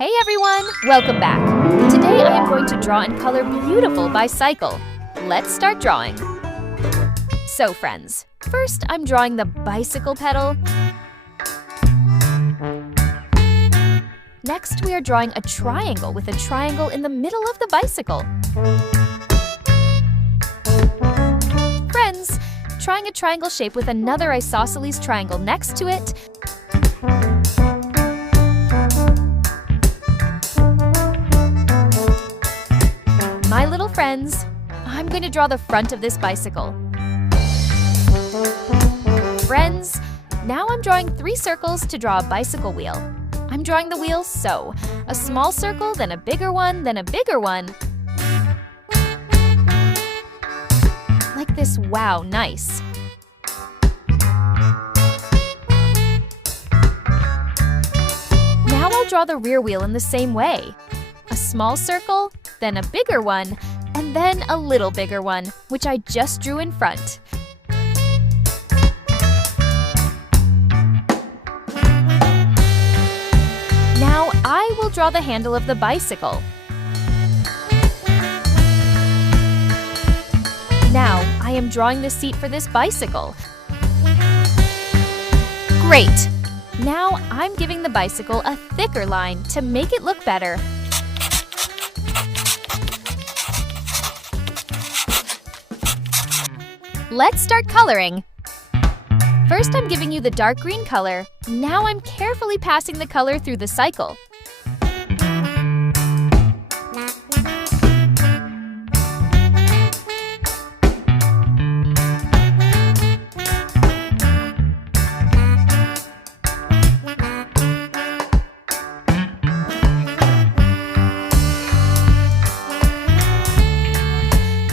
Hey everyone! Welcome back! Today I am going to draw and color beautiful bicycle. Let's start drawing. So friends, first I'm drawing the bicycle pedal. Next we are drawing a triangle with a triangle in the middle of the bicycle. Friends, trying a triangle shape with another isosceles triangle next to it. My little friends, I'm going to draw the front of this bicycle. Friends, now I'm drawing 3 circles to draw a bicycle wheel. I'm drawing the wheels so, a small circle, then a bigger one, then a bigger one. Like this, wow, nice. Now I'll draw the rear wheel in the same way. A small circle, then a bigger one, and then a little bigger one, which I just drew in front. Now I will draw the handle of the bicycle. Now I am drawing the seat for this bicycle. Great! Now I'm giving the bicycle a thicker line to make it look better. Let's start coloring. First, I'm giving you the dark green color. Now I'm carefully passing the color through the cycle.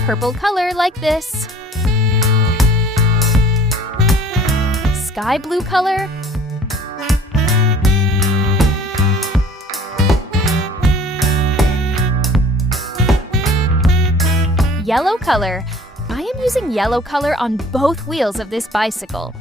Purple color like this. Sky blue color. Yellow color. I am using yellow color on both wheels of this bicycle.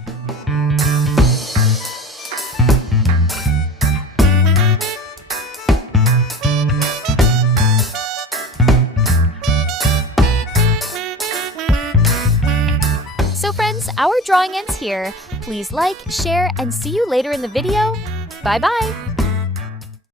So friends, our drawing ends here. Please like, share, and see you later in the video. Bye-bye!